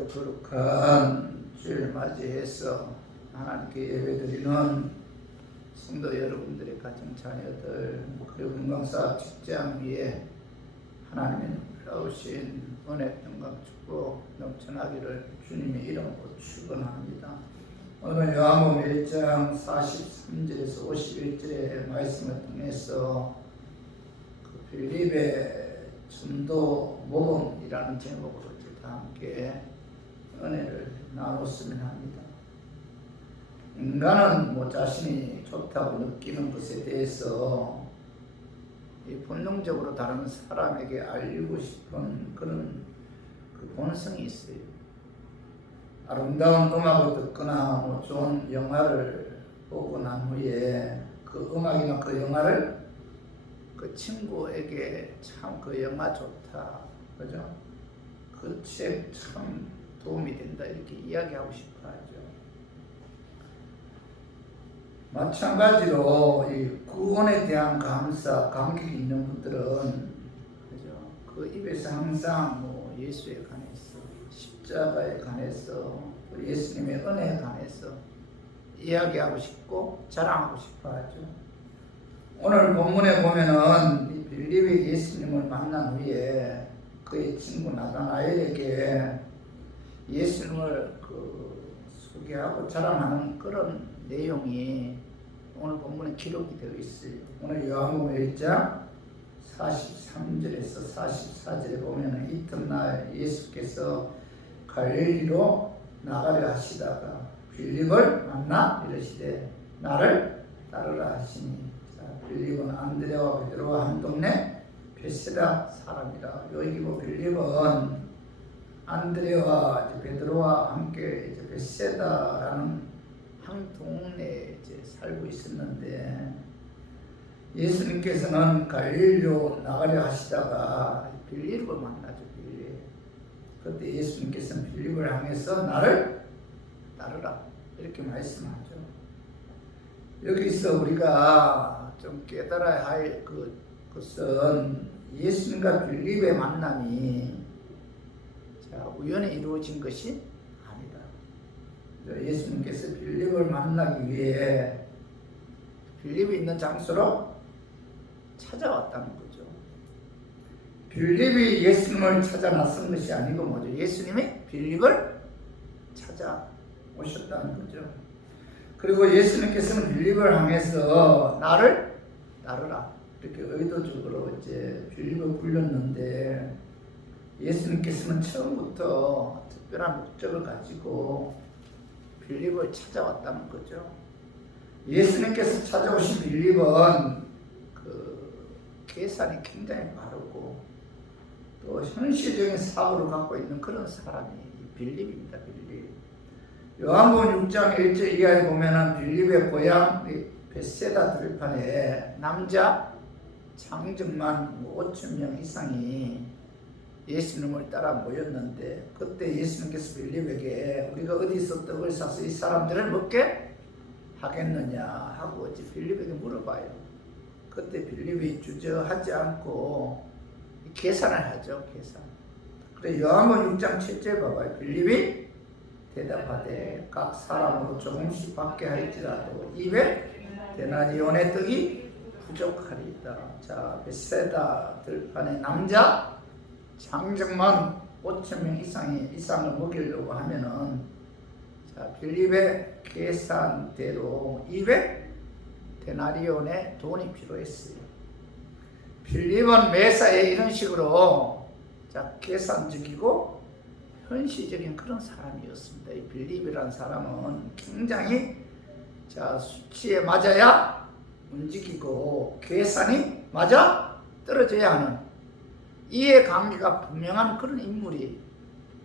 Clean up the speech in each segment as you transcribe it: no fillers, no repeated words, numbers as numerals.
오늘도 거룩한 주일 맞이해서 하나님께 예배드리는 성도 여러분들의 가정 자녀들 그리고 건강사 직장 위에 하나님의 놀라우신 은혜 평강 축복 넘쳐나기를 주님의 이름으로 축원합니다. 오늘 요한복음 1장 43절에서 51절의 말씀을 통해서 그 빌립의 전도 모범이라는 제목으로 다 함께 은혜를 나눴으면 합니다. 인간은 자신이 좋다고 느끼는 것에 대해서 본능적으로 다른 사람에게 알리고 싶은 그런 본성이 있어요. 아름다운 음악을 듣거나 좋은 영화를 보고 난 후에 그 음악이나 그 영화를 그 친구에게 참 그 영화 좋다, 그죠? 그 책 참 도움이 된다 이렇게 이야기하고 싶어 하죠. 마찬가지로 이 구원에 대한 감격이 있는 분들은 그죠? 그 입에서 항상 예수에 관해서 십자가에 관해서 예수님의 은혜에 관해서 이야기하고 싶고 자랑하고 싶어 하죠. 오늘 본문에 보면은 이 빌립이 예수님을 만난 후에 그의 친구 나다나엘에게 예수님을 소개하고 자랑하는 그런 내용이 오늘 본문에 기록이 되어 있어요. 오늘 요한복음 1장 43절에서 44절에 보면 이튿날 예수께서 갈릴리로 나가려 하시다가 빌립을 만나 이르시되 나를 따르라 하시니, 빌립은 안드레와 베드로와 한 동네 베세다 사람이라. 여기 빌립은 안드레와 베드로와 함께 베세다라는 한 동네에 살고 있었는데, 예수님께서는 갈릴리로 나가려 하시다가 빌립을 만나죠. 빌립. 그때 예수님께서는 빌립을 향해서 나를 따르라 이렇게 말씀하죠. 여기서 우리가 좀 깨달아야 할 것은 예수님과 빌립의 만남이 우연히 이루어진 것이 아니다. 예수님께서 빌립을 만나기 위해 빌립이 있는 장소로 찾아왔다는 거죠. 빌립이 예수님을 찾아 나선 것이 아니고 뭐죠? 예수님이 빌립을 찾아오셨다는 거죠. 그리고 예수님께서는 빌립을 향해서 나를 따르라 이렇게 의도적으로 빌립을 불렀는데, 예수님께서는 처음부터 특별한 목적을 가지고 빌립을 찾아왔다는 거죠. 예수님께서 찾아오신 빌립은 계산이 굉장히 바르고 또 현실적인 사고를 갖고 있는 그런 사람이 빌립입니다. 빌립. 요한복음 6장 1절 이하에 보면은 빌립의 고향 베세다 들판에 남자 장정만 5,000명 이상이 예수님을 따라 모였는데, 그때 예수님께서 빌립에게 우리가 어디서 떡을 사서 이 사람들을 먹게 하겠느냐 하고 빌립에게 물어봐요. 그때 빌립이 주저하지 않고 계산을 하죠. 계산. 그래 요한복음 6장 7절 봐봐요. 빌립이 대답하되 각 사람으로 조금씩 받게 할지라도 200데나리온의 떡이 부족하리이다. 자, 베세다 들판에 남자 장정만 5,000명 이상을 먹이려고 하면은, 빌립의 계산대로 200데나리온의 돈이 필요했어요. 빌립은 매사에 이런 식으로 계산적이고 현실적인 그런 사람이었습니다. 이 빌립이라는 사람은 굉장히 수치에 맞아야 움직이고 계산이 맞아 떨어져야 하는 이해관계가 분명한 그런 인물이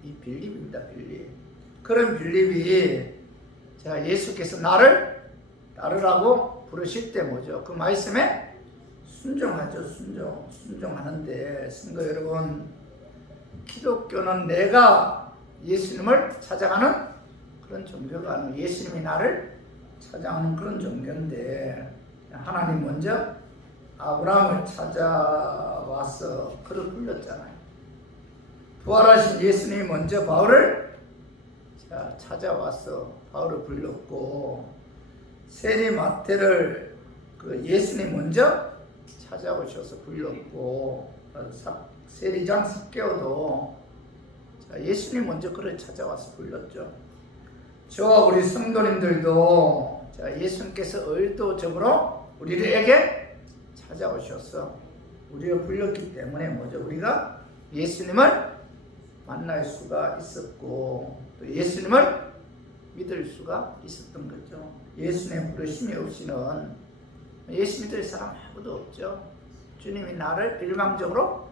이 빌립입니다. 빌립. 그런 빌립이 예수께서 나를 따르라고 부르실 때 뭐죠? 그 말씀에 순종하죠. 순종하는데 성도 여러분, 기독교는 내가 예수님을 찾아가는 그런 종교가 아니고 예수님이 나를 찾아가는 그런 종교인데, 하나님 먼저 아브라함을 찾아와서 그를 불렀잖아요. 부활하신 예수님이 먼저 바울을 찾아와서 바울을 불렀고, 세리 마태를 그 예수님 먼저 찾아오셔서 불렀고, 세리장 삭개오도 예수님 먼저 그를 찾아와서 불렀죠. 저와 우리 성도님들도 예수님께서 의도적으로 우리에게 찾아오셔서 우리를 불렀기 때문에 우리가 예수님을 만날 수가 있었고, 또 예수님을 믿을 수가 있었던 거죠. 예수님의 부르심이 없이는 예수 믿을 사람 아무도 없죠. 주님이 나를 일방적으로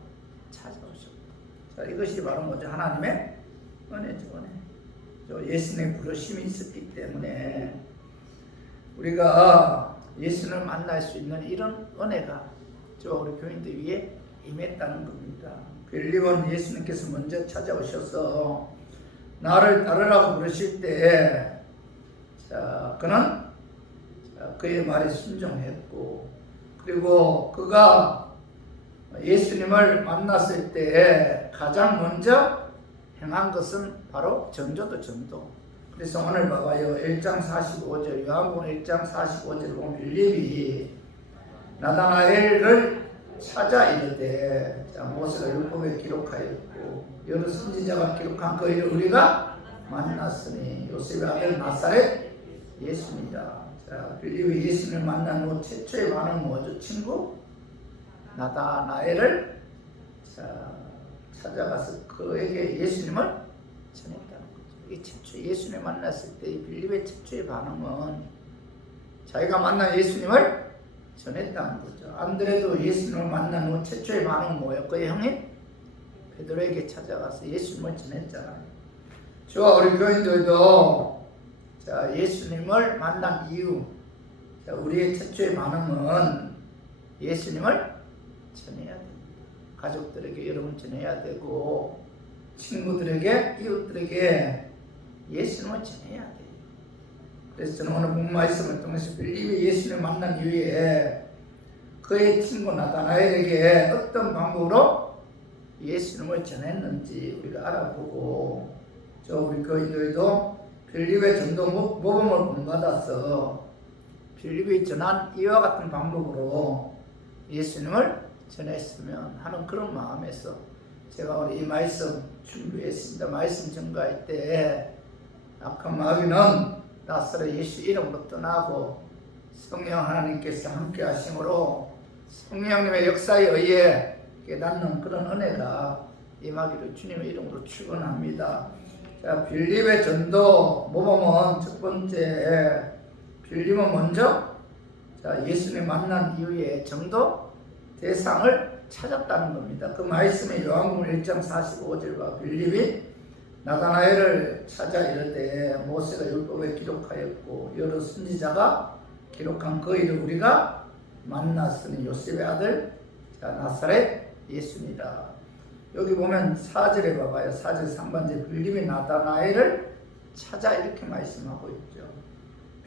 찾아오셨다. 이것이 바로 하나님의 은혜죠. 예수님의 부르심이 있었기 때문에 우리가 예수님을 만날 수 있는 이런 은혜가 우리 교인들 위에 임했다는 겁니다. 빌립은 예수님께서 먼저 찾아오셔서 나를 따르라고 부르실 때 그는 그의 말에 순종했고, 그리고 그가 예수님을 만났을 때 가장 먼저 행한 것은 바로 전도도 전도. 그래서 오늘 봐봐요. 1장 45절, 요한복음 1장 45절을 보면 빌립이 나다나엘을 찾아 이르되, 모세가 율법에 기록하였고 여러 선지자가 기록한 그 일을 우리가 만났으니 요셉의 아들 나사렛 예수입니다. 빌립이 예수님을 만난 후 최초의 반응은 뭐죠? 친구 나다나엘을 찾아가서 그에게 예수님을 전했다는 거죠. 이 최초 예수님을 만났을 때 빌립의 최초의 반응은 자기가 만난 예수님을 전했다는 거죠. 안드레도 예수님을 만난 후 최초의 반응은 뭐예요? 그의 형인 베드로에게 찾아가서 예수님을 전했잖아요. 저와 우리 교인들도 예수님을 만난 이후 우리의 최초의 반응은 예수님을 전해야 됩니다. 가족들에게 여러분 전해야 되고, 친구들에게, 이웃들에게 예수님을 전해야 돼요. 그래서 저는 오늘 본 말씀을 통해서 빌립이 예수님을 만난 이후에 그의 친구 나다나엘에게 어떤 방법으로 예수님을 전했는지 우리가 알아보고, 우리 교인들도 빌립의 전도 모범을 본받아서 빌립이 전한 이와 같은 방법으로 예수님을 전했으면 하는 그런 마음에서 제가 오늘 이 말씀 준비했습니다. 말씀 전가할 때 악한 마귀는 나사렛 예수 이름으로 떠나고 성령 하나님께서 함께 하심으로 성령님의 역사에 의해 깨닫는 그런 은혜가 임하기를 주님의 이름으로 축원합니다. 빌립의 전도 모범은 첫 번째, 빌립은 먼저 예수님 만난 이후에 전도 대상을 찾았다는 겁니다. 그 말씀이 요한복음 1장 45절과 빌립이 나다나엘을 찾아 이르되 모세가 율법에 기록하였고 여러 선지자가 기록한 그 일을 우리가 만났으니 요셉의 아들 나사렛 예수입니다. 여기 보면 4절에 봐봐요. 4절 상반절 빌립이 나다나엘을 찾아 이렇게 말씀하고 있죠.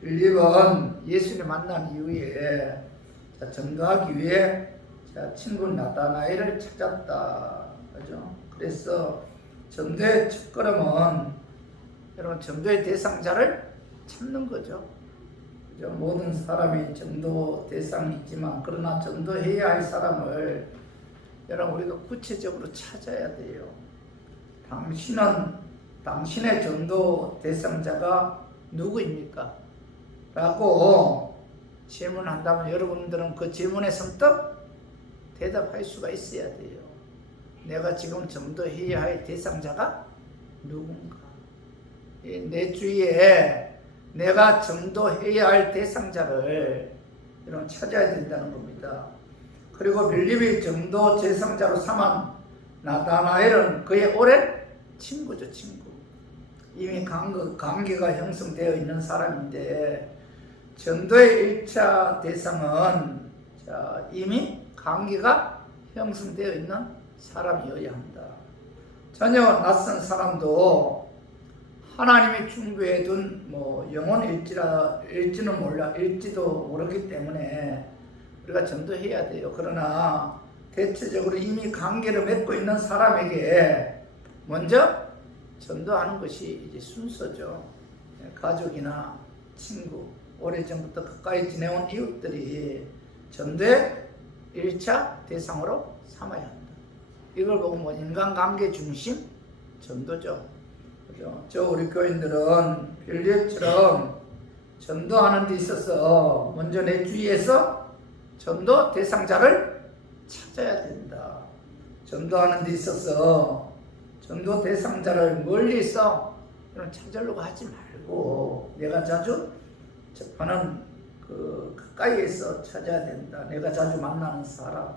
빌립은 예수님 만난 이후에 전도하기 위해 친구 나다나엘을 찾았다. 그죠? 그래서 전도의 첫걸음은 여러분 전도의 대상자를 찾는 거죠. 그죠? 모든 사람이 전도 대상이 있지만 그러나 전도해야 할 사람을 여러분 우리가 구체적으로 찾아야 돼요. 당신의 전도 대상자가 누구입니까? 라고 질문한다면 여러분들은 그 질문에 선뜻 대답할 수가 있어야 돼요. 내가 지금 전도해야 할 대상자가 누군가? 내 주위에 내가 전도해야 할 대상자를 여러분 찾아야 된다는 겁니다. 그리고 빌립이 전도 대상자로 삼은 나다나엘은 그의 오랜 친구죠, 친구. 이미 관계가 형성되어 있는 사람인데 전도의 1차 대상은 이미 관계가 형성되어 있는 사람이어야 합니다. 전혀 낯선 사람도 하나님이 준비해 둔 영혼일지도 모르기 때문에 우리가 전도해야 돼요. 그러나 대체적으로 이미 관계를 맺고 있는 사람에게 먼저 전도하는 것이 이제 순서죠. 가족이나 친구, 오래전부터 가까이 지내온 이웃들이 전도의 1차 대상으로 삼아야 한다. 이걸 보고 뭐 인간관계 중심 전도죠. 그죠? 저 우리 교인들은 빌립처럼 전도하는 데 있어서 먼저 내 주위에서 전도 대상자를 찾아야 된다. 전도하는 데 있어서 전도 대상자를 멀리서 찾으려고 하지 말고 내가 자주 접하는 가까이에서 찾아야 된다. 내가 자주 만나는 사람,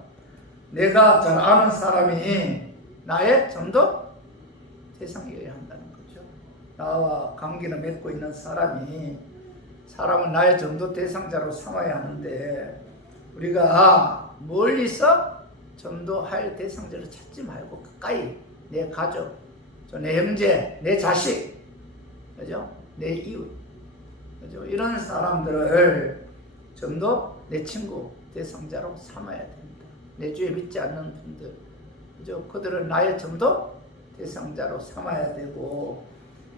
내가 잘 아는 사람이 나의 전도 대상이어야 한다는 거죠. 나와 관계를 맺고 있는 사람은 나의 전도 대상자로 삼아야 하는데 우리가 멀리서 전도할 대상자를 찾지 말고 가까이 내 가족, 내 형제, 내 자식, 그죠? 내 이웃, 그죠? 이런 사람들을 전도 내 친구 대상자로 삼아야 됩니다. 내 주에 믿지 않는 분들, 그죠? 그들을 나의 전도 대상자로 삼아야 되고,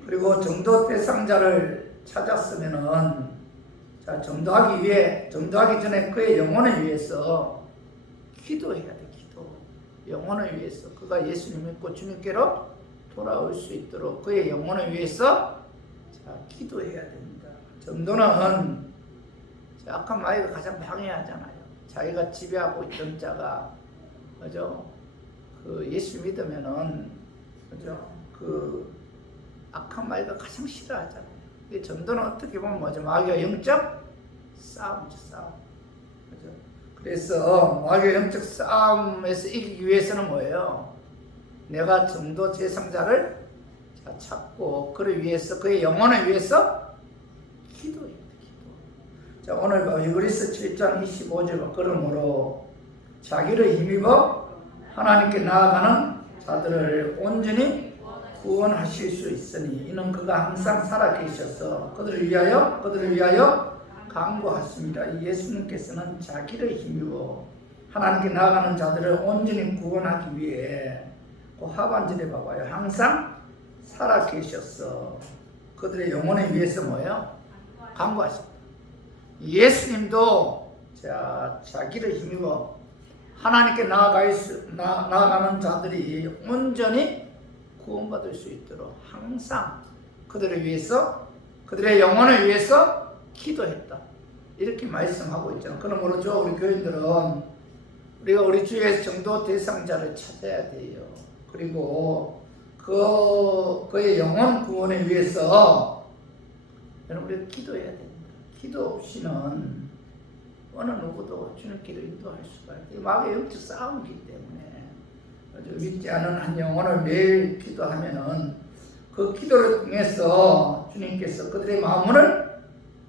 그리고 전도 대상자를 찾았으면은 전도하기 전에 그의 영혼을 위해서 기도해야 돼. 영혼을 위해서 그가 예수님 믿고 주님께로 돌아올 수 있도록 그의 영혼을 위해서 기도해야 됩니다. 전도는 악한 마귀가 가장 방해하잖아요. 자기가 지배하고 있던 자가, 그죠? 예수 믿으면은, 그죠? 악한 마귀가 가장 싫어하잖아요. 전도는 어떻게 보면 뭐죠? 마귀와 영적 싸움이죠, 싸움. 그죠? 그래서 마귀와 영적 싸움에서 이기기 위해서는 뭐예요? 내가 전도 대상자를 찾고 그를 위해서, 그의 영혼을 위해서 기도해야 돼, 기도. 자, 오늘 히브리서 7장 25절 그러므로 자기를 힘입어 하나님께 나아가는 자들을 온전히 구원하실 수 있으니 이는 그가 항상 살아계셔서 그들을 위하여 강구하십니다. 이 예수님께서는 자기를 힘입어 하나님께 나아가는 자들을 온전히 구원하기 위해 그 하반절에 봐봐요. 항상 살아계셔서 그들의 영혼을 위해서 뭐예요? 강구하십니다. 예수님도 자기를 힘입어 하나님께 나아가는 자들이 온전히 구원받을 수 있도록 항상 그들을 위해서, 그들의 영혼을 위해서 기도했다. 이렇게 말씀하고 있잖아요. 그러므로 우리 교인들은 우리가 우리 주의 전도 대상자를 찾아야 돼요. 그리고 그의 영혼 구원을 위해서 여러분 우리가 기도해야 됩니다. 기도 없이는 어느 누구도 주님께로 인도할 수가 없어요. 마귀의 영적 싸움이기 때문에 믿지 않은 한 영혼을 매일 기도하면은 그 기도를 통해서 주님께서 그들의 마음을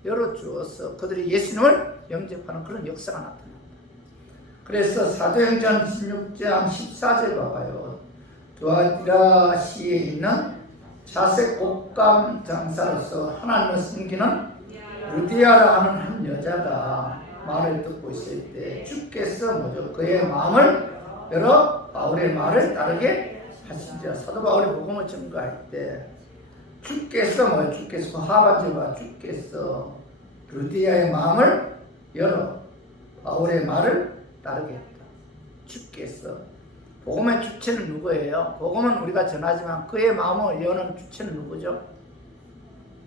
열어주어서 그들이 예수님을 영접하는 그런 역사가 나타납니다. 그래서 사도행전 16장 14절 봐봐요. 두아디라시에 있는 자색 옷감 장사로서 하나님을 섬기는 루디아라 하는 한 여자가 말을 듣고 있을 때 주께서 그의 마음을 열어 바울의 말을 따르게 하시죠. 사도 바울이 복음을 전가할 때 주께서 하반절과 주께서 루디아의 마음을 열어 바울의 말을 따르게 했다. 주께서 복음의 주체는 누구예요? 복음은 우리가 전하지만 그의 마음을 여는 주체는 누구죠?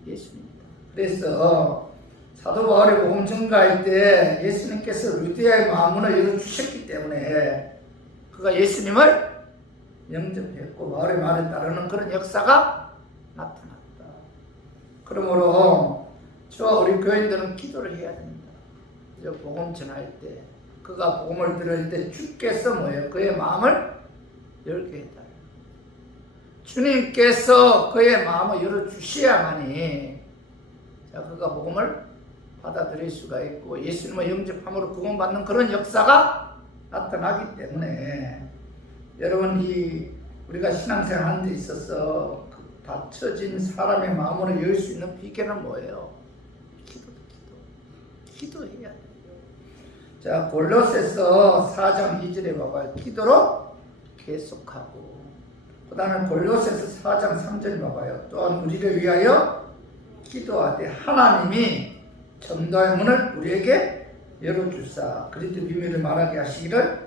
예수님입니다. 그래서 사도 바울이 복음 전가할 때 예수님께서 루디아의 마음을 열어주셨기 때문에 그가 예수님을 영접했고 바울의 말을 따르는 그런 역사가 나타났다. 그러므로 우리 교인들은 기도를 해야 됩니다. 복음 전할 때 그가 복음을 들을 때 주께서 그의 마음을 열게 해달라. 주님께서 그의 마음을 열어주셔야만이 그가 복음을 받아들일 수가 있고 예수님을 영접함으로 구원받는 그런 역사가 나타나기 때문에 여러분 우리가 신앙생활 하는 데 있어서 닫혀진 사람의 마음을 열 수 있는 비결은 뭐예요? 기도해야 돼요. 자, 골로새서 4장 2절에 봐봐요. 기도로 계속하고 그 다음에 골로새서 4장 3절 봐봐요. 또한 우리를 위하여 기도하되 하나님이 전도의 문을 우리에게 열어주사 그리스도 비밀을 말하게 하시기를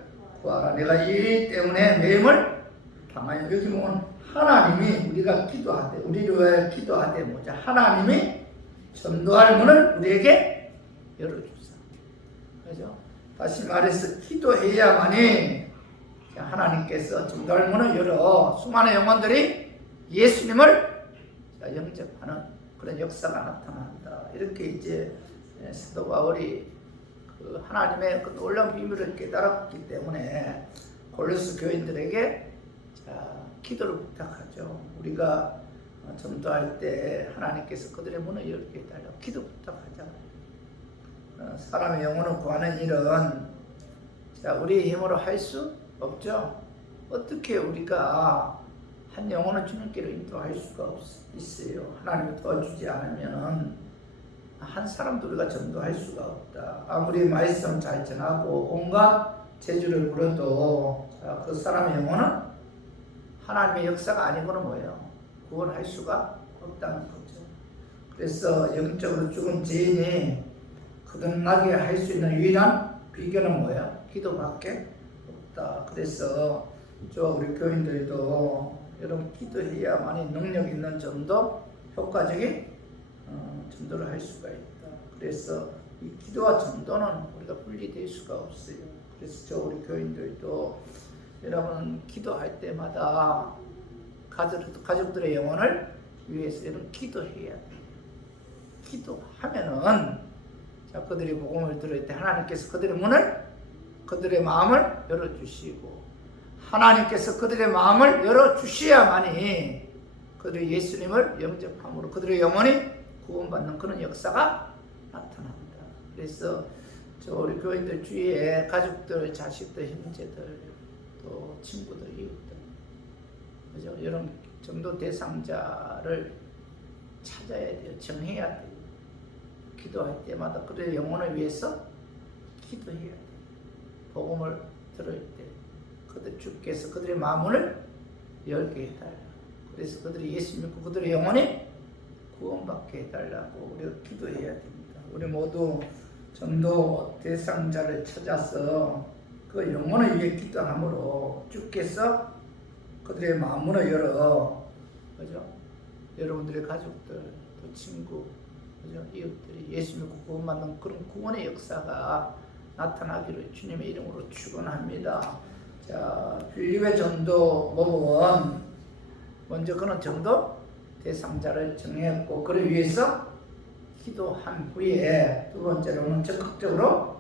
구하라. 내가 이 때문에 매임을 당하여. 여기 보면 하나님이 우리가 기도하되 우리를 위하여 기도하되 뭐냐, 하나님이 전도할 문을 우리에게 열어주사. 그죠? 다시 말해서 기도해야만이 하나님께서 전도할 문을 열어 수많은 영혼들이 예수님을 영접하는 그런 역사가 나타난다. 이렇게 이제 사도 바울이 그 하나님의 그 놀라운 비밀을 깨달았기 때문에 골로새 교인들에게 기도를 부탁하죠. 우리가 전도할 때 하나님께서 그들의 문을 열게 해달라고 기도 부탁하잖아요. 사람의 영혼을 구하는 일은 우리의 힘으로 할 수 없죠. 어떻게 우리가 한 영혼을 주님께로 인도할 수가 있어요. 하나님이 도와주지 않으면 한 사람도 우리가 전도할 수가 없다. 아무리 말씀 잘 전하고 온갖 재주를 부려도 그 사람의 영혼은 하나님의 역사가 아니고는 뭐예요? 구원할 수가 없다는 거죠. 그래서 영적으로 죽은 죄인이 거듭나게 할 수 있는 유일한 비결은 뭐예요? 기도밖에 없다. 그래서 우리 교인들도 여러분 기도해야만이 능력 있는 전도, 효과적인 전도를 할 수가 있다. 그래서 이 기도와 전도는 우리가 분리될 수가 없어요. 그래서 우리 교인들도 여러분 기도할 때마다 가족들의 영혼을 위해서 여러분 기도해야 돼요. 기도하면은 그들이 복음을 들을 때 하나님께서 그들의 문을, 그들의 마음을 열어주시고 하나님께서 그들의 마음을 열어주셔야만이 그들이 예수님을 영접함으로 그들의 영혼이 구원받는 그런 역사가 나타납니다. 그래서 우리 교인들 주위에 가족들, 자식들, 형제들, 또 친구들, 이웃들, 그죠? 이런 전도 대상자를 찾아야 돼요. 정해야 돼요. 기도할 때마다 그들의 영혼을 위해서 기도해야 돼요. 복음을 들을 때 주께서 그들의 마음을 열게 해달라. 그래서 그들이 예수 믿고 그들의 영혼이 구원받게 해달라고 우리가 기도해야 됩니다. 우리 모두 전도 대상자를 찾아서 그 영혼을 위해 기도함으로 주께서 그들의 마음문을 열어, 그죠? 여러분들의 가족들, 또 친구, 그죠? 이웃들이 예수 믿고 구원받는 그런 구원의 역사가 나타나기를 주님의 이름으로 축원합니다. 자, 빌립의 전도 모범은 먼저 그는 전도 대상자를 정했고 그를 위해서 기도한 후에 두 번째로는 적극적으로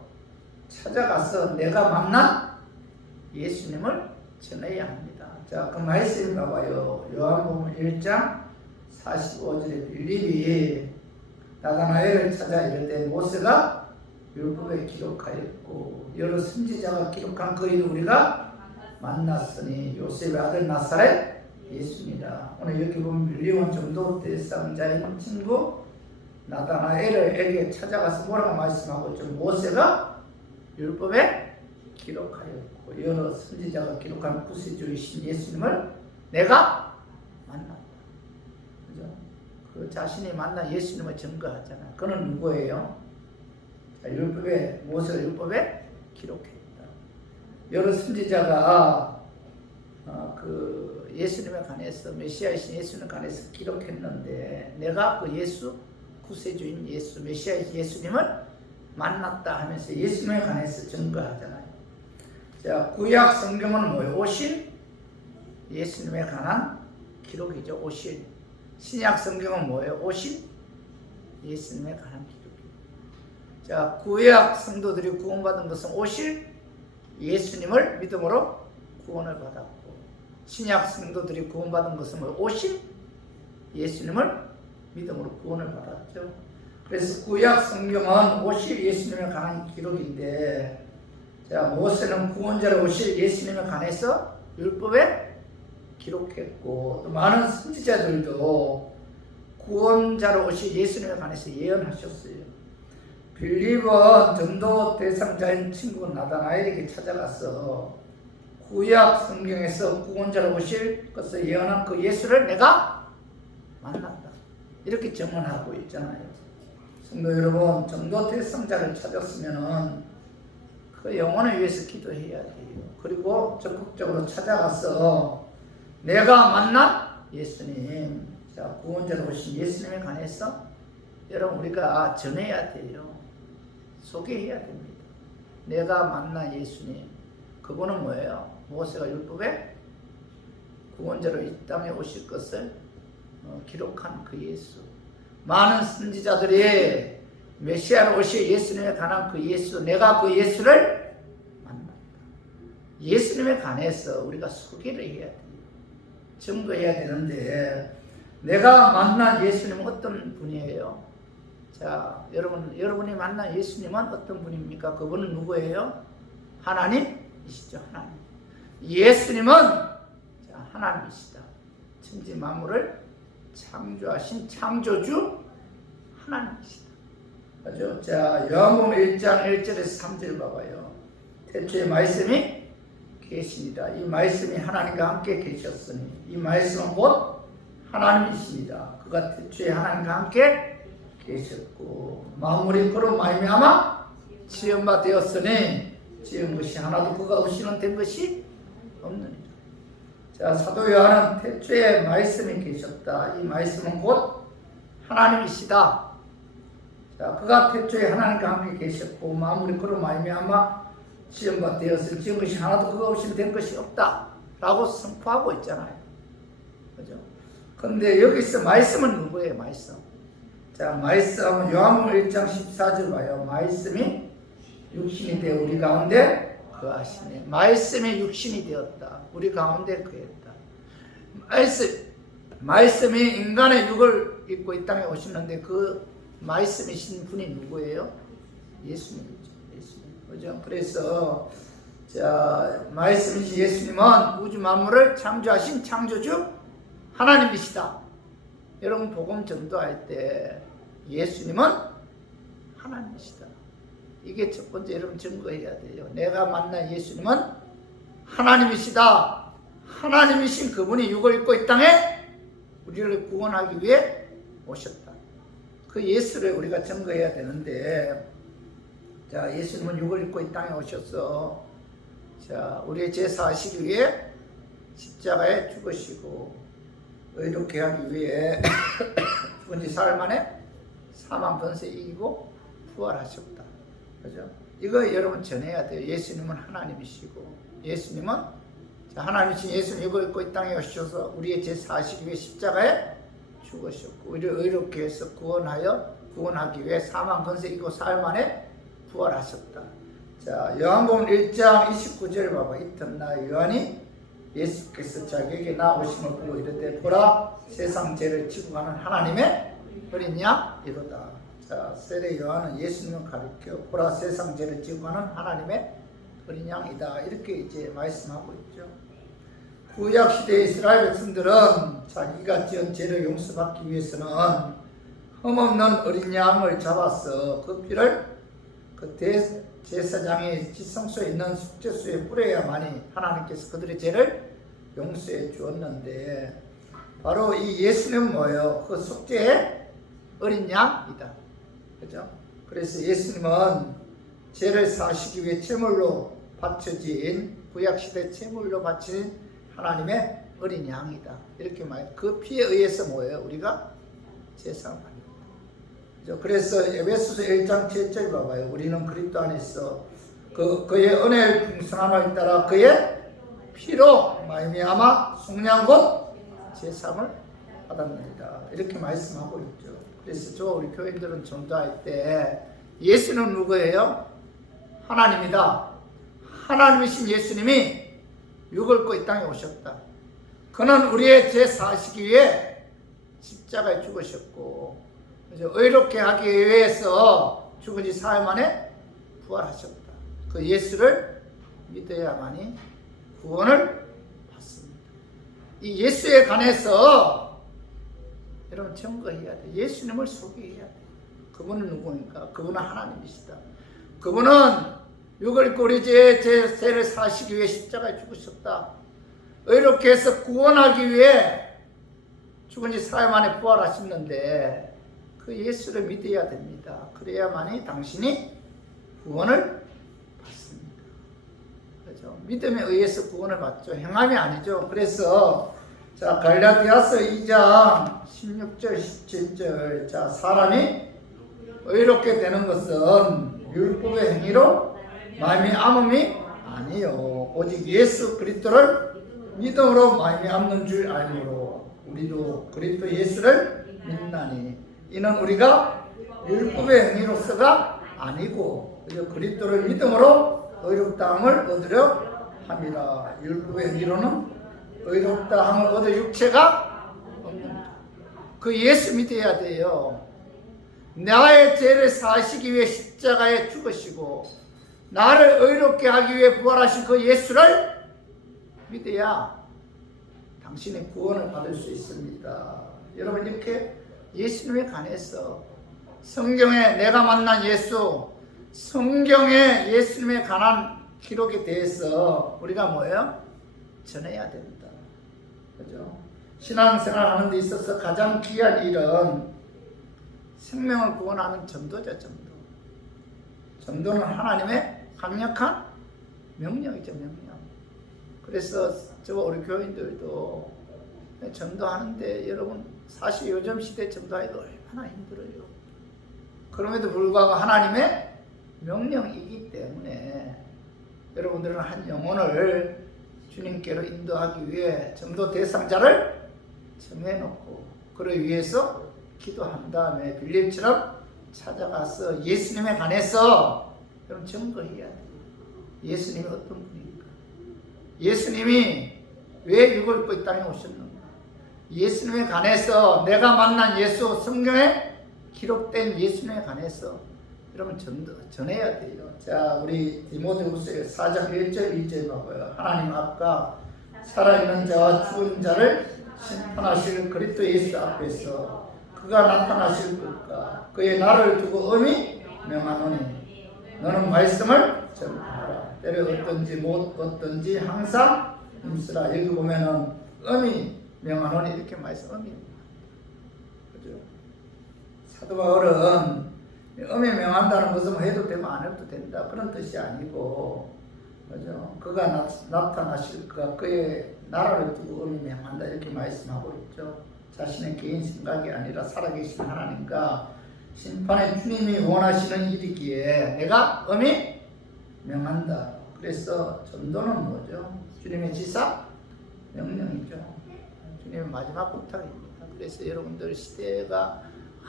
찾아가서 내가 만난 예수님을 전해야 합니다. 자, 그 말씀 봐봐요. 요한복음 1장 45절에 빌립이 나다나엘을 찾아 이르되 모세가 율법에 기록하였고 여러 선지자가 기록한 그 일을 우리가 만났으니 요셉의 아들 나사렛 예수입니다. 오늘 여기 보면 빌립은 전도 대상자인 친구 나다나엘에게 찾아가서 뭐라고 말씀하고 있죠? 모세가 율법에 기록하였고 여러 선지자가 기록한 구세주이신 예수님을 내가 만났다. 그죠? 그 자신이 만난 예수님을 증거하잖아요. 그는 누구예요? 자, 율법에, 모세가 율법에 기록했다. 여러 선지자가 그 예수님에 관해서 메시아이신 예수님에 관해서 기록했는데 내가 그 예수, 구세주인 예수, 메시아이신 예수님을 만났다 하면서 예수님에 관해서 증거하잖아요. 자, 구약 성경은 뭐예요? 오실 예수님에 관한 기록이죠. 오실. 신약 성경은 뭐예요? 오실 예수님에 관한 기록이에요. 자, 구약 성도들이 구원받은 것은 오실 예수님을 믿음으로 구원을 받았고 신약 성도들이 구원받은 것은 오실 예수님을 믿음으로 구원을 받았죠. 그래서 구약 성경은 오실 예수님에 관한 기록인데 자, 모세는 구원자로 오실 예수님에 관해서 율법에 기록했고 또 많은 선지자들도 구원자로 오실 예수님에 관해서 예언하셨어요. 빌립은 전도 대상자인 친구 나다나엘에게 찾아가서 구약 성경에서 구원자로 오실 것을 예언한 그 예수를 내가 만난다. 이렇게 증언하고 있잖아요. 성도 여러분, 전도 대성자를 찾았으면은 그 영혼을 위해서 기도해야 돼요. 그리고 적극적으로 찾아가서 내가 만난 예수님, 자, 구원자로 오신 예수님에 관해서 여러분 우리가 전해야 돼요. 소개해야 됩니다. 내가 만난 예수님, 그분은 뭐예요? 모세가 율법에 구원자로 이 땅에 오실 것을 기록한 그 예수. 많은 선지자들이 메시아로 오실 예수님에 관한 그 예수, 내가 그 예수를 만났다. 예수님에 관해서 우리가 소개를 해야 돼요. 증거해야 되는데, 내가 만난 예수님은 어떤 분이에요? 자, 여러분이 만난 예수님은 어떤 분입니까? 그분은 누구예요? 하나님이시죠. 하나님. 예수님은 하나님이시다. 천지 만물을 창조하신 창조주 하나님이시다. 그죠? 자, 요한복음 1장 1절에서 3절 봐봐요. 태초에 말씀이 계시니라. 이 말씀이 하나님과 함께 계셨으니 이 말씀은 곧 하나님이십니다. 그가 태초에 하나님과 함께 계셨고 만물이 그로 말미암아 지은 바 되었으니 지은 것이 하나도 그가 없이는 된 것이 없느니라. 자, 사도 요한은 태초에 말씀이 계셨다. 이 말씀은 곧 하나님이시다. 자, 그가 태초에 하나님과 함께 계셨고 만물이 그로 말미암아 지은 바 되었으니 지은 것이 하나도 그가 없이는 된 것이 없다 라고 선포하고 있잖아요. 그죠? 근데 여기서 말씀은 누구예요? 말씀. 자, 말씀은 요한복음 1장 14절 봐요. 말씀이 육신이 되어 우리 가운데 거하시네. 말씀이 육신이 되었다. 우리 가운데 거했다. 말씀이 인간의 육을 입고 이 땅에 오시는데 그 말씀이신 분이 누구예요? 예수님이죠. 예수님. 그죠? 그래서 자, 말씀이신 예수님은 우주 만물을 창조하신 창조주 하나님이시다. 여러분 복음 전도할 때 예수님은 하나님이시다. 이게 첫 번째 여러분 증거해야 돼요. 내가 만난 예수님은 하나님이시다. 하나님이신 그분이 육을 입고 이 땅에 우리를 구원하기 위해 오셨다. 그 예수를 우리가 증거해야 되는데, 자, 예수님은 육을 입고 이 땅에 오셔서 자, 우리의 제사하시기 위해 십자가에 죽으시고 의롭게 하기 위해 죽은 지 사흘 만에 사망 권세 이기고 부활하셨다. 그죠? 이거 여러분 전해야 돼요. 예수님은 하나님이시고 예수님은 하나님이신 예수님 육을 입고 이 땅에 오셔서 우리의 제사하시기 위해 십자가에 죽으셨고 우리를 의롭게 해서 구원하기 위해 사망 권세 이기고 사흘 만에 부활하셨다. 자, 요한복음 1장 29절 봐봐. 이튿날 요한이 예수께서 자기에게 나오심을 보고 이르되 보라 세상 죄를 지고 가는 하나님의 어린 양 이로다. 자, 세례 요한은 예수님을 가리켜 보라 세상 죄를 지고 가는 하나님의 어린 양이다. 이렇게 이제 말씀하고 있죠. 구약 시대 이스라엘 백성들은 자기가 지은 죄를 용서받기 위해서는 흠없는 어린 양을 잡아서 그 피를 그 대제사장의 지성소에 있는 속죄소에 뿌려야만이 하나님께서 그들의 죄를 용서해 주었는데, 바로 이 예수님은 뭐예요? 그 속죄의 어린 양이다. 그죠? 그래서 예수님은 죄를 사시기 위해 제물로 바쳐진 구약시대 제물로 바친 하나님의 어린 양이다. 이렇게 말해요. 그 피에 의해서 뭐예요? 우리가 제사를 받는 거죠. 그래서 에베소서 1장 7절 봐봐요. 우리는 그리스도 안에서 그의 은혜의 풍성함을 따라 그의 피로 말미암아 속량 곧 제사함을 받았느니라. 이렇게 말씀하고 있죠. 그래서 우리 교인들은 전도할 때 예수는 누구예요? 하나님이다. 하나님이신 예수님이 육을 입고 이 땅에 오셨다. 그는 우리의 죄 사시기 위해 십자가에 죽으셨고 의롭게 하기 위해서 죽은 지 사흘 만에 부활하셨다. 그 예수를 믿어야만이 구원을 받습니다. 이 예수에 관해서 여러분 증거해야 돼. 예수님을 소개해야 돼. 그분은 누구입니까? 그분은 하나님이시다. 그분은 육을 우리 죄를 사시기 위해 십자가에 죽으셨다. 의롭게 해서 구원하기 위해 죽은 지 4일 만에 부활하셨는데 그 예수를 믿어야 됩니다. 그래야만이 당신이 구원을 받습니다. 그렇죠? 믿음에 의해서 구원을 받죠. 행함이 아니죠. 그래서 자, 갈라디아서 2장 16절 17절 자, 사람이 의롭게 되는 것은 율법의 행위로 말미암음이 아니요 오직 예수 그리스도를 믿음으로 말미암는 줄 알므로 우리도 그리스도 예수를 믿나니 이는 우리가 율법의 행위로서가 아니고 그리스도를 믿음으로 의롭다함을 얻으려 함이라. 율법의 행위로는 의롭다함을 얻을 육체가 없는다. 그 예수 믿어야 돼요. 나의 죄를 사시기 위해 십자가에 죽으시고 나를 의롭게 하기 위해 부활하신 그 예수를 믿어야 당신의 구원을 받을 수 있습니다. 여러분 이렇게 예수님에 관해서 성경에 내가 만난 예수, 성경에 예수님에 관한 기록에 대해서 우리가 뭐예요? 전해야 된다. 그죠? 신앙생활 하는 데 있어서 가장 귀한 일은 생명을 구원하는 전도죠, 전도. 전도는 하나님의 강력한 명령이죠, 명령. 그래서 우리 교인들도 전도하는데 여러분 사실 요즘 시대 전도하기가 얼마나 힘들어요. 그럼에도 불구하고 하나님의 명령이기 때문에 여러분들은 한 영혼을 주님께로 인도하기 위해 전도 대상자를 정해놓고 그를 위해서 기도한 다음에 빌립처럼 찾아가서 예수님에 관해서 여러분 증거해야 돼요. 예수님이 어떤 분입니까? 예수님이 왜 육을 이 땅에 오셨는가? 예수님에 관해서 내가 만난 예수, 성경에 기록된 예수님에 관해서 여러분 전해야 돼요. 자, 우리 디모데후서 4장 1절 2절 봐봐요. 하나님 앞과 살아있는 자와 죽은 자를 심판하실 그리스도 예수 앞에서 그가 나타나실 것과 그의 나를 두고 엄히 명하노니 너는 말씀을 전하라. 때를 얻든지 못 얻든지 항상 힘쓰라. 여기 보면은 엄히 명하노니 이렇게 말씀 엄히 그죠? 사도 바울은 엄히 명한다는 것은 뭐 해도 되고 안 해도 된다 그런 뜻이 아니고 그죠? 그가 나타나실 것 그의 나라를 두고 엄히 명한다 이렇게 말씀하고 있죠. 자신의 개인 생각이 아니라 살아계신 하나님과 심판의 주님이 원하시는 일이기에 내가 엄히 명한다. 그래서 전도는 뭐죠? 주님의 지사 명령이죠. 주님의 마지막 부탁입니다. 그래서 여러분들 시대가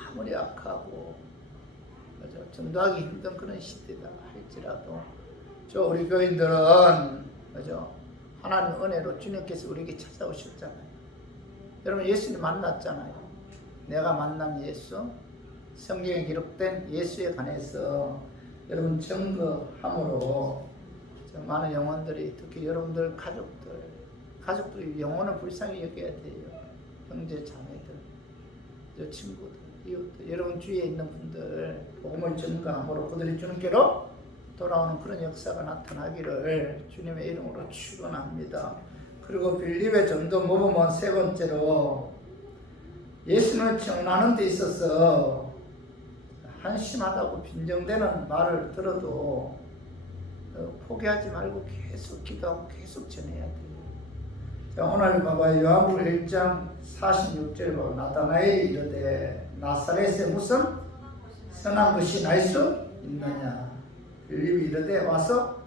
아무리 악하고 그죠? 전도하기 힘든 그런 시대다 할지라도 우리 교인들은 그죠? 하나님 은혜로 주님께서 우리에게 찾아오셨잖아요. 여러분 예수님 만났잖아요. 내가 만난 예수, 성경에 기록된 예수에 관해서 여러분 증거함으로 많은 영혼들이 특히 여러분들 가족들이 영혼을 불쌍히 여겨야 돼요. 형제 자매들, 친구들, 이웃들, 여러분 주위에 있는 분들 복음을 증거함으로 그들이 주님께로 돌아오는 그런 역사가 나타나기를 주님의 이름으로 축원합니다. 그리고 빌립의 전도 모범은 세 번째로 예수님을 전하는 데 있어서 한심하다고 빈정되는 말을 들어도 포기하지 말고 계속 기도하고 계속 전해야 돼요. 자, 오늘 봐봐요. 요한복음 1장 46절 보고 나타나엘이 이르되 나사렛에 무슨 선한 것이 날 수 있느냐. 빌립이 이르되 와서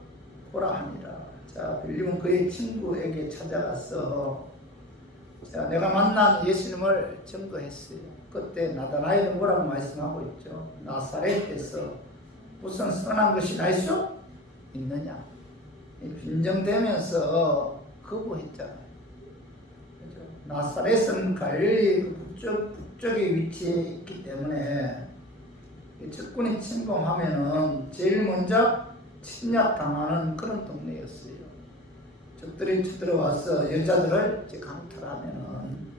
보라 하니라. 자, 빌립은 그의 친구에게 찾아가서 자, 내가 만난 예수님을 증거했어요. 그때 나타나엘은 뭐라고 말씀하고 있죠? 나사렛에서 무슨 선한 것이 날 수 있느냐. 빈정대면서 거부했잖아요. 그렇죠? 나사렛은 갈릴리 북쪽에 위치해 있기 때문에 적군이 침공하면은 제일 먼저 침략당하는 그런 동네였어요. 적들이 쳐들어와서 여자들을 강탈하면은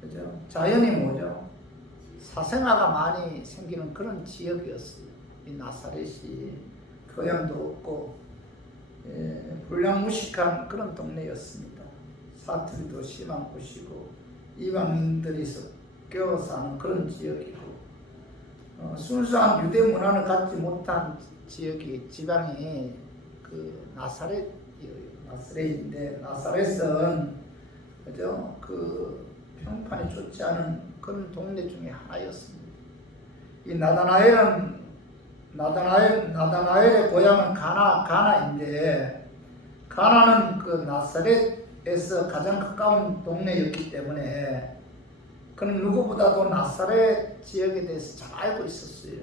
그죠? 자연이 뭐죠? 사생아가 많이 생기는 그런 지역이었어요. 이 나사렛이 교양도 없고 불량무식한 그런 동네였습니다. 사투리도 심한 곳이고 이방인들이 섞여 사는 그런 지역이고 순수한 유대 문화를 갖지 못한 지역이 지방이 그 나사렛인데 나사렛은 그죠? 그 평판이 좋지 않은 그런 동네 중에 하나였습니다. 이 나다나엘의 고향은 가나인데 가나는 그 나사렛에서 가장 가까운 동네였기 때문에 그는 누구보다도 나사렛 지역에 대해서 잘 알고 있었어요.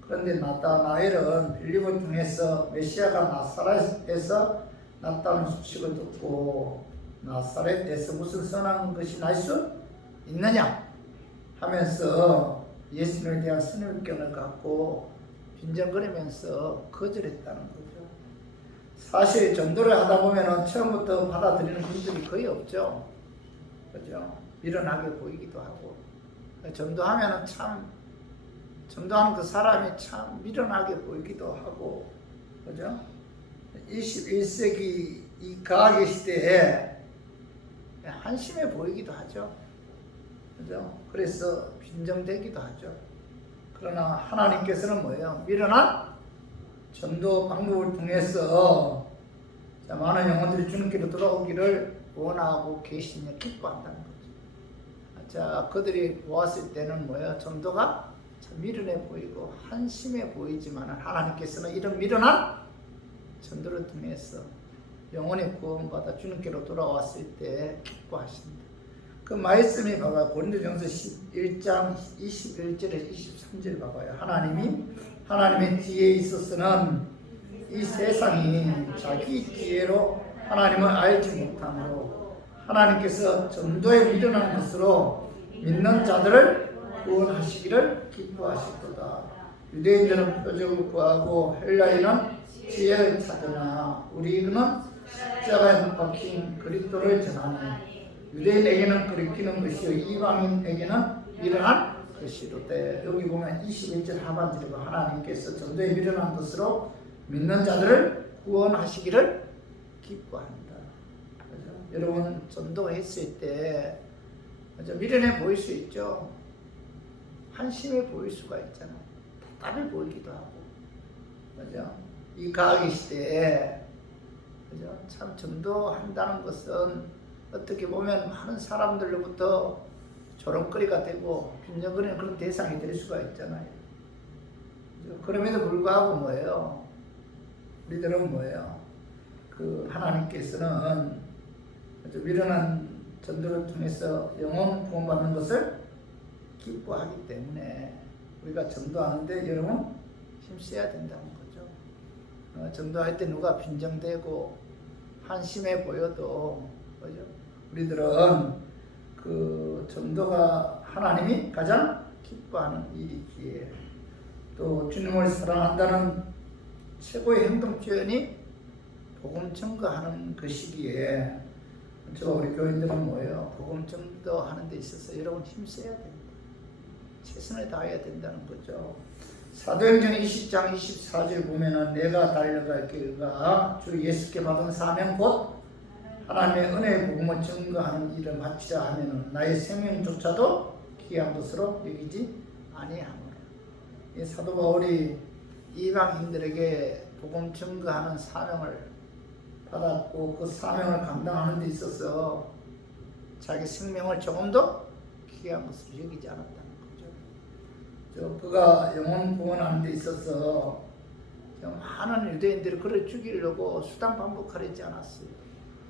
그런데 나다나엘은 빌립을 통해서 메시아가 나사렛에서 났다는 소식을 듣고 나사렛에서 무슨 선한 것이 날 수 있느냐 하면서 예수님에 대한 선입견을 갖고 빈정거리면서 거절했다는 거죠. 사실 전도를 하다 보면 처음부터 받아들이는 분들이 거의 없죠. 그죠? 미련하게 보이기도 하고 전도하면 전도하는 그 사람이 참 미련하게 보이기도 하고 그죠? 21세기 이 과학의 시대에 한심해 보이기도 하죠. 그죠? 그래서 빈정되기도 하죠. 그러나 하나님께서는 뭐예요? 미련한 전도 방법을 통해서 많은 영혼들이 주님께로 돌아오기를 원하고 계시며 기뻐한다는 거죠. 자, 그들이 보았을 때는 뭐예요? 전도가 참 미련해 보이고 한심해 보이지만 하나님께서는 이런 미련한 전도를 통해서 영혼의 구원받아 주님께로 돌아왔을 때 기뻐하십니다. 그 말씀이 봐봐요. 고린도전서 11장 21절에서 23절 봐봐요. 하나님의 지혜에 있어서는 이 세상이 자기 지혜로 하나님을 알지 못하므로 하나님께서 전도에 미련한 것으로 믿는 자들을 구원하시기를 기뻐하시도다. 유대인들은 표적을 구하고 헬라인은 지혜를 찾으나 우리는 십자가에 못 박힌 그리스도를 전하니 유대인에게는 그리키는 것이요 이방인에게는 미련한 것이로되. 여기 보면 21절 하반절에 하나님께서 전도에 미련한 것으로 믿는 자들을 구원하시기를 기뻐한다. 그죠? 여러분 전도했을 때 그죠? 미련해 보일 수 있죠. 한심해 보일 수가 있잖아요. 답답해 보이기도 하고 그죠? 이 과학의 시대에 그죠? 참 전도한다는 것은 어떻게 보면 많은 사람들로부터 조롱거리가 되고 빈정거리는 그런 대상이 될 수가 있잖아요. 그럼에도 불구하고 뭐예요? 우리들은 뭐예요? 그 하나님께서는 미련한 전도를 통해서 영혼 구원받는 것을 기뻐하기 때문에 우리가 전도하는데 여러분 힘써야 된다는 거죠. 전도할 때 누가 빈정대고 한심해 보여도 그죠? 우리들은 그 전도가 하나님이 가장 기뻐하는 일이기에 또 주님을 사랑한다는 최고의 행동 표현이 복음 증거하는 것이기에 우리 교인들은 뭐예요? 복음 증거하는 데 있어서 여러분 힘써야 됩니다. 최선을 다해야 된다는 거죠. 사도행전 20장 24절 보면은 내가 달려갈 길과 주 예수께 받은 사명 곧 하나님의 은혜의 복음을 증거하는 일을 마치자 하면은 나의 생명조차도 귀한 것으로 여기지 아니하노라. 이 사도 바울이 이방인들에게 복음 증거하는 사명을 받았고 그 사명을 감당하는 데 있어서 자기 생명을 조금도 귀한 것으로 여기지 않았다는 거죠. 그가 영혼 구원하는 데 있어서 많은 유대인들이 그를 죽이려고 수단 반복하지 않았어요.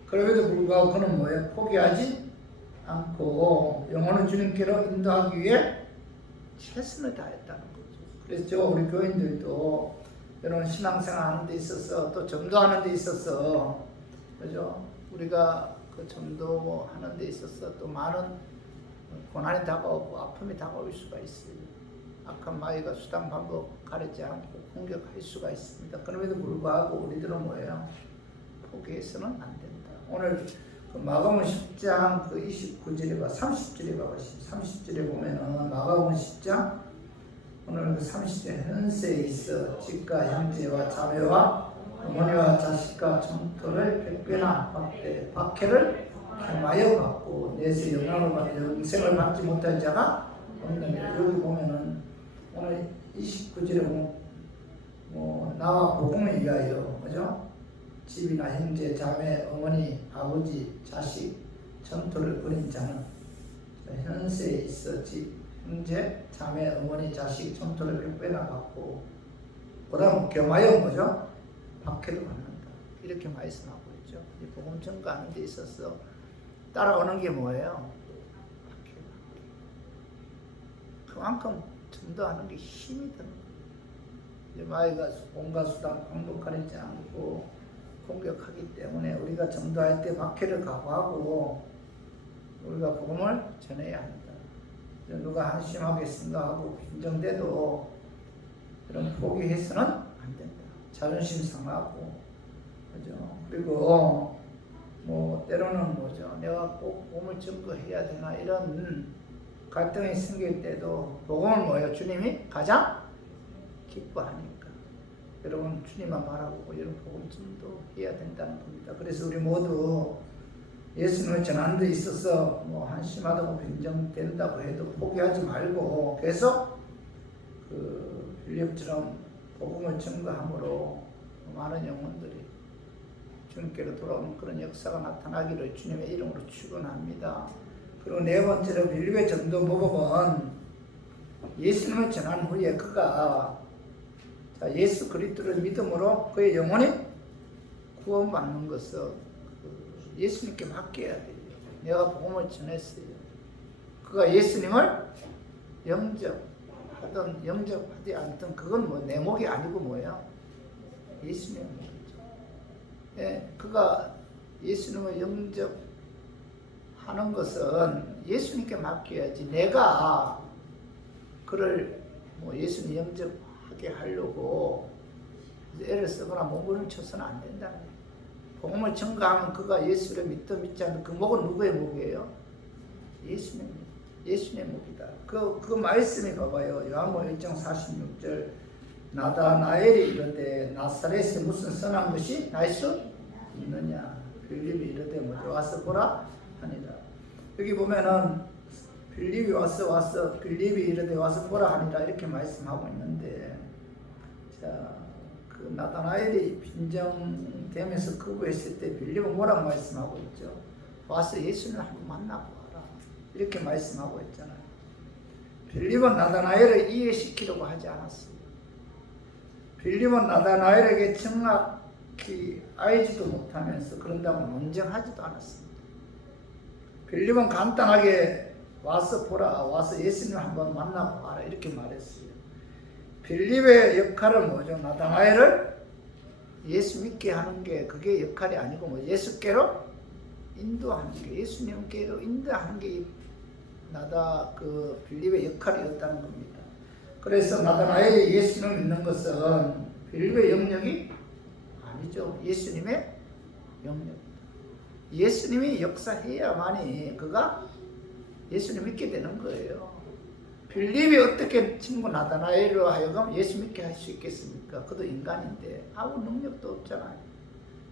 그럼에도 불구하고 그는 뭐예요? 포기하지 않고 영혼을 주님께로 인도하기 위해 최선을 다했다는 거죠. 그래서 우리 교인들도 여러분 신앙생활 하는 데 있어서 또 전도하는 데 있어서 그죠? 우리가 그 전도하는 데 있어서 또 많은 고난이 다가오고 아픔이 다가올 수가 있어요. 악한 마귀가 수단 반복 가리지 않고 공격할 수가 있습니다. 그럼에도 불구하고 우리들은 뭐예요? 포기해서는 안 된다. 오늘 그 마가복음 10장 그 29절에 30절에 보면은 마가복음 10장 오늘 30대 현세에 있어 집과 형제와 자매와 어머니와 자식과 정토를 백배나 박해를 겸하여 받고 내세 영광을 받아 영생을 받지 못할 자가 없느니라. 여기 보면은 오늘 29절에 나와 복음을 위하여, 그죠? 집이나 형제, 자매, 어머니, 아버지, 자식, 전토를 벌인 자는 현세에 있어 집, 형제, 자매, 어머니, 자식, 전토를 백배나 받고, 그 다음 겸하여 뭐죠? 박해도 받는다. 이렇게 말씀하고 있죠. 이 복음 전가하는 데 있어서 따라오는 게 뭐예요? 박해. 그만큼 전도하는 게 힘이 드는 거예요. 마이가 온갖 수단 방법 가리지 않고 공격하기 때문에 우리가 전도할 때 박해를 각오하고 우리가 복음을 전해야 한다. 누가 한심하게 생각하고 빈정돼도 이런 포기해서는 안 된다. 자존심 상하고, 그죠? 그리고 때로는 뭐죠? 내가 꼭 복음을 증거해야 되나 이런 갈등이 생길 때도 복음을 뭐예요? 주님이 가장 기뻐하니까. 여러분 주님만 바라보고 이런 복음 전도해야 된다는 겁니다. 그래서 우리 모두 예수님을 전하는 데 있어서 한심하다고 빈정된다고 해도 포기하지 말고 계속 빌립처럼 복음을 증거함으로 많은 영혼들이 주님께로 돌아오는 그런 역사가 나타나기를 주님의 이름으로 축원합니다. 그리고 네 번째로 빌립의 전도 모범은 예수님을 전한 후에 그가 예수 그리스도를 믿음으로 그의 영혼이 구원받는 것을 예수님께 맡겨야 돼요. 내가 복음을 전했어요. 그가 예수님을 영접하든 영접하지 않든 그건 내 목이 아니고 뭐예요? 예수님의 목이죠. 예, 그가 예수님을 영접하는 것은 예수님께 맡겨야지. 내가 그를 예수님 영접하게 하려고 애를 쓰거나 몸부림을 쳐서는 안 된다는 거예요. 복음을 전가하면 그가 예수를 믿지 않는 그 목은 누구의 목이에요? 예수님의 목이다. 그 말씀이 봐봐요. 요한복음 1장 46절 나다나엘이 이르되 나사렛에 무슨 선한 것이 날 수 있느냐. 빌립이 이르되 와서 보라 하니라. 여기 보면은 빌립이 와서 빌립이 이르되 와서 보라 하니라 이렇게 말씀하고 있는데, 그 나다나엘이 빈정되면서 거부했을 때 빌립은 뭐라고 말씀하고 있죠? 와서 예수님을 한번 만나고 와라 이렇게 말씀하고 있잖아요. 빌립은 나다나엘을 이해시키려고 하지 않았어요. 빌립은 나다나엘에게 정확히 알지도 못하면서 그런다고 논쟁하지도 않았습니다. 빌립은 간단하게 와서 보라, 와서 예수님을 한번 만나고 와라 이렇게 말했어요. 빌립의 역할은 뭐죠? 나다나엘을 예수 믿게 하는 게 그게 역할이 아니고 예수께로 인도하는 게, 예수님께로 인도하는 게 빌립의 역할이었다는 겁니다. 그래서 나다나엘이 예수님을 믿는 것은 빌립의 영역이 아니죠. 예수님의 영역입니다. 예수님이 역사해야만이 그가 예수님 믿게 되는 거예요. 빌립이 어떻게 친구 나다나엘로 하여금 예수 믿게 할 수 있겠습니까? 그도 인간인데 아무 능력도 없잖아요.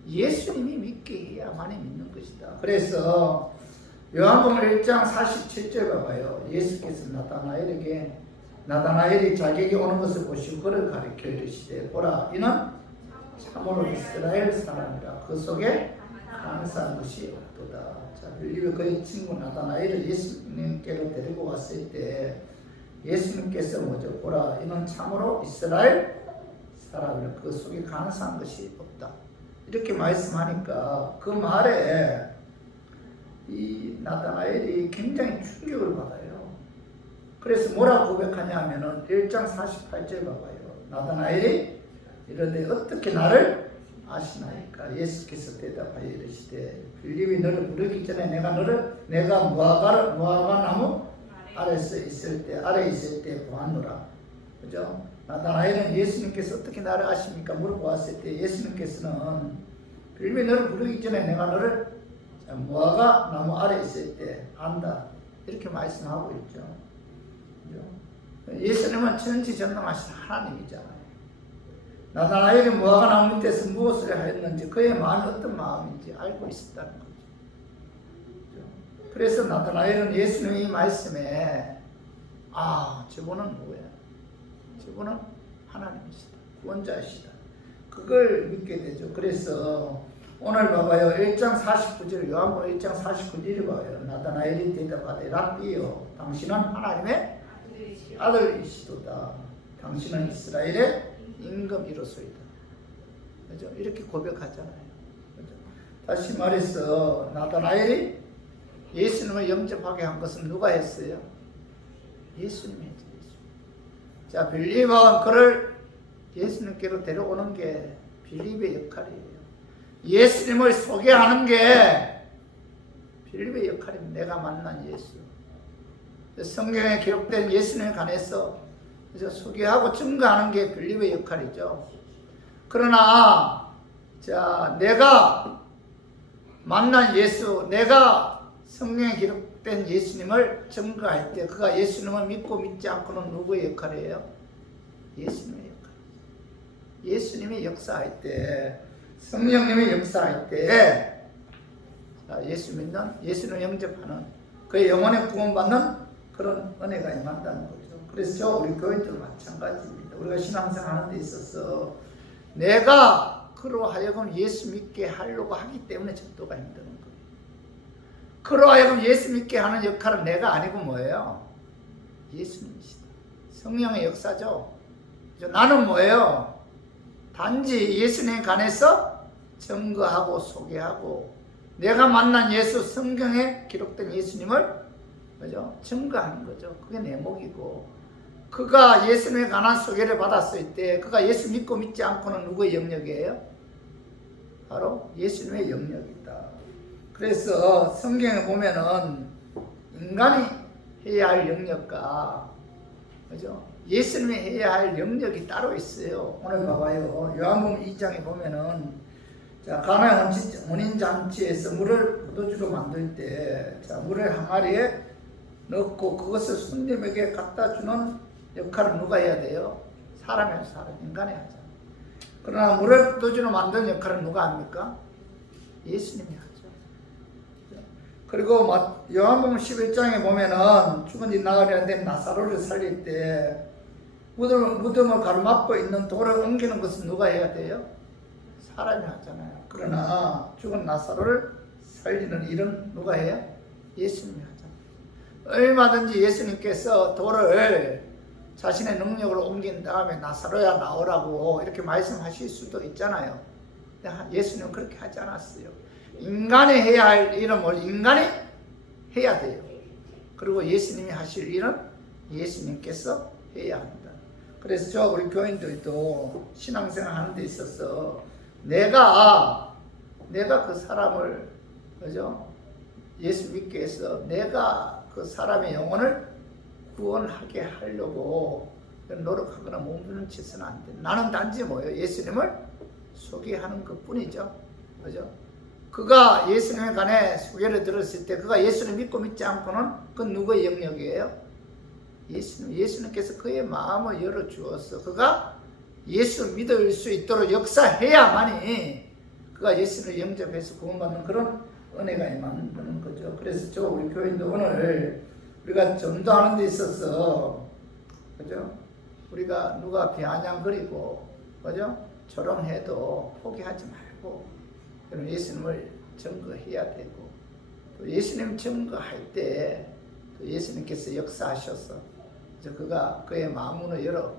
예수님이 믿게 해야만이 믿는 것이다. 그래서 요한복음 1장 47절 봐봐요. 예수께서 나다나엘이 자기에게 오는 것을 보시고 그를 가리켜 이르시되 보라 이는 참으로 이스라엘 사람이라 그 속에 감사한 것이 없도다. 빌립이 그의 친구 나다나엘을 예수님께로 데리고 왔을 때 예수님께서 뭐죠? 보라 이는 참으로 이스라엘 사람이라 그 속에 간사한 것이 없다. 이렇게 말씀하니까 그 말에 이 나다나엘이 굉장히 충격을 받아요. 그래서 뭐라고 고백하냐 하면은 1장 48절 봐봐요. 나다나엘이 이르되 어떻게 나를 아시나이까? 예수께서 대답하여 이르시되 빌립이 너를 부르기 전에 내가 무화과 나무 아래 있을 때 보았노라. 그죠? 나다나엘은 예수님께서 어떻게 나를 아십니까? 물어보았을 때 예수님께서는 빌립이 너를 부르기 전에 내가 너를 무화과 나무 아래 있을 때 안다. 이렇게 말씀하고 있죠. 그죠? 예수님은 예수님은 전지전능하신 하나님이잖아요. 나다나엘이 무화과 나무 밑에서 무엇을 하였는지 그의 마음이 어떤 마음인지 알고 있었다는 거죠. 그래서 나다나엘은 예수님의 말씀에 저분은 누구야? 저분은 하나님이시다. 구원자이시다. 그걸 믿게 되죠. 그래서 오늘 봐봐요. 1장 49절, 요한복음 1장 49절 봐요. 나다나엘이 대답하되 랍비요, 당신은 하나님의 아들이시도다. 당신은 이스라엘의 임금이로소이다. 그죠? 이렇게 고백하잖아요. 그죠? 다시 말해서 나다나엘이 예수님을 영접하게 한 것은 누가 했어요? 예수님이 했죠. 자, 빌립은 그를 예수님께로 데려오는 게 빌립의 역할이에요. 예수님을 소개하는 게 빌립의 역할입니다. 내가 만난 예수. 성경에 기록된 예수님에 관해서 소개하고 증거하는 게 빌립의 역할이죠. 그러나 내가 만난 예수, 내가 성경에 기록된 예수님을 증거할 때 그가 예수님을 믿고 믿지 않고는 누구의 역할이에요? 예수님의 역할. 예수님이 역사할 때, 성령님이 역사할 때 예수 믿는, 예수를 영접하는, 그의 영혼에 구원받는 그런 은혜가 임한다는 거죠. 그래서 우리 교인들 마찬가지입니다. 우리가 신앙생활 하는 데 있어서 내가 그로 하여금 예수 믿게 하려고 하기 때문에 전도가 힘드는 거예요. 그로 하여금 예수 믿게 하는 역할은 내가 아니고 뭐예요? 예수님이시다. 성령의 역사죠. 나는 뭐예요? 단지 예수님에 관해서 증거하고 소개하고 내가 만난 예수, 성경에 기록된 예수님을 그죠? 증거하는 거죠. 그게 내 목이고, 그가 예수님에 관한 소개를 받았을 때 그가 예수 믿고 믿지 않고는 누구의 영역이에요? 바로 예수님의 영역이다. 그래서 성경에 보면은 인간이 해야 할 영역과 그죠? 예수님이 해야 할 영역이 따로 있어요. 오늘 봐봐요. 요한복음 2장에 보면은 가나안 혼인잔치에서 물을 포도주로 만들 때 물을 항아리에 넣고 그것을 손님에게 갖다 주는 역할을 누가 해야 돼요? 사람이 인간이 하잖아요. 그러나 물을 포도주로 만드는 역할은 누가 합니까? 예수님이 하죠. 그리고 요한복음 11장에 보면은 죽은 지 나흘이나 된 나사로를 살릴 때 무덤을 가로막고 있는 돌을 옮기는 것은 누가 해야 돼요? 사람이 하잖아요. 그러나 죽은 나사로를 살리는 일은 누가 해요? 예수님이 하잖아요. 얼마든지 예수님께서 돌을 자신의 능력으로 옮긴 다음에 나사로야 나오라고 이렇게 말씀하실 수도 있잖아요. 예수님은 그렇게 하지 않았어요. 인간이 해야 할 일은 뭘 인간이 해야 돼요. 그리고 예수님이 하실 일은 예수님께서 해야 합니다. 그래서 우리 교인들도 신앙생활 하는 데 있어서 내가 그 사람을 그죠? 예수 믿게 해서 내가 그 사람의 영혼을 구원하게 하려고 노력하거나 몸부림쳐서는 안 돼. 나는 단지 뭐예요? 예수님을 소개하는 것 뿐이죠. 그죠? 그가 예수님에 관해 소개를 들었을 때 그가 예수를 믿고 믿지 않고는 그건 누구의 영역이에요? 예수님께서 그의 마음을 열어주어서 그가 예수 믿을 수 있도록 역사해야만이 그가 예수를 영접해서 구원받는 그런 은혜가 임하는 거죠. 그래서 우리 교인도 오늘 우리가 전도하는 데 있어서 그죠? 우리가 누가 비아냥거리고 그죠? 조롱해도 포기하지 말고 예수님을 증거해야 되고 또 예수님 증거할 때 또 예수님께서 역사하셔서 그가 그의 마음문을 열어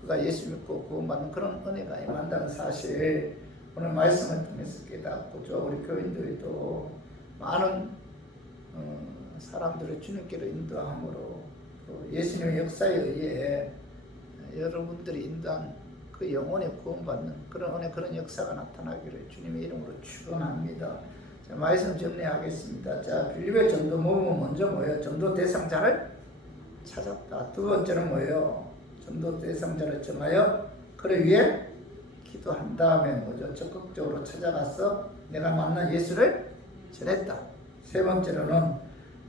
그가 예수 믿고 구원받는 그런 은혜가 임한다는 사실 오늘 말씀을 통해서 깨닫고 우리 교인들도 많은 사람들을 주님께로 인도함으로 또 예수님의 역사에 의해 여러분들이 인도한 그 영혼의 구원받는 그런 은혜, 그런 역사가 나타나기를 주님의 이름으로 축원합니다. 자, 말씀 정리하겠습니다. 자, 빌립의 전도 모범은 먼저 뭐예요? 전도 대상자를 찾았다. 두 번째는 뭐예요? 전도 대상자를 정하여 그를 위해 기도한 다음에 뭐죠? 적극적으로 찾아가서 내가 만난 예수를 전했다. 세 번째로는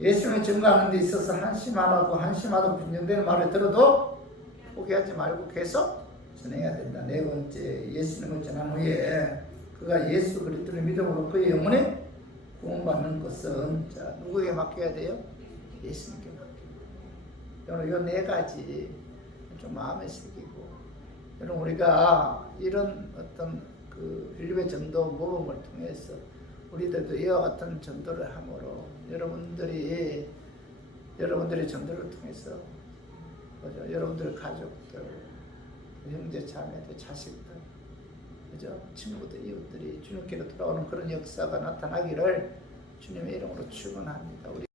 예수님을 증거하는 데 있어서 한심하고 분정되는 말을 들어도 포기하지 말고 계속 전해야 된다. 네 번째, 예수님을 전한 후에 그가 예수 그리스도를 믿음으로 그의 영혼에 구원받는 것은 자, 누구에게 맡겨야 돼요? 예수님께 맡겨야 돼요. 여러분, 이 네 가지 좀 마음에 새기고, 여러분, 우리가 이런 어떤 그 빌립의 전도 모범을 통해서 우리들도 이와 같은 전도를 함으로 여러분들의 전도를 통해서 그죠? 여러분들의 가족들, 형제 자매들, 자식들, 그죠? 친구들, 이웃들이 주님께로 돌아오는 그런 역사가 나타나기를 주님의 이름으로 축원합니다. 우리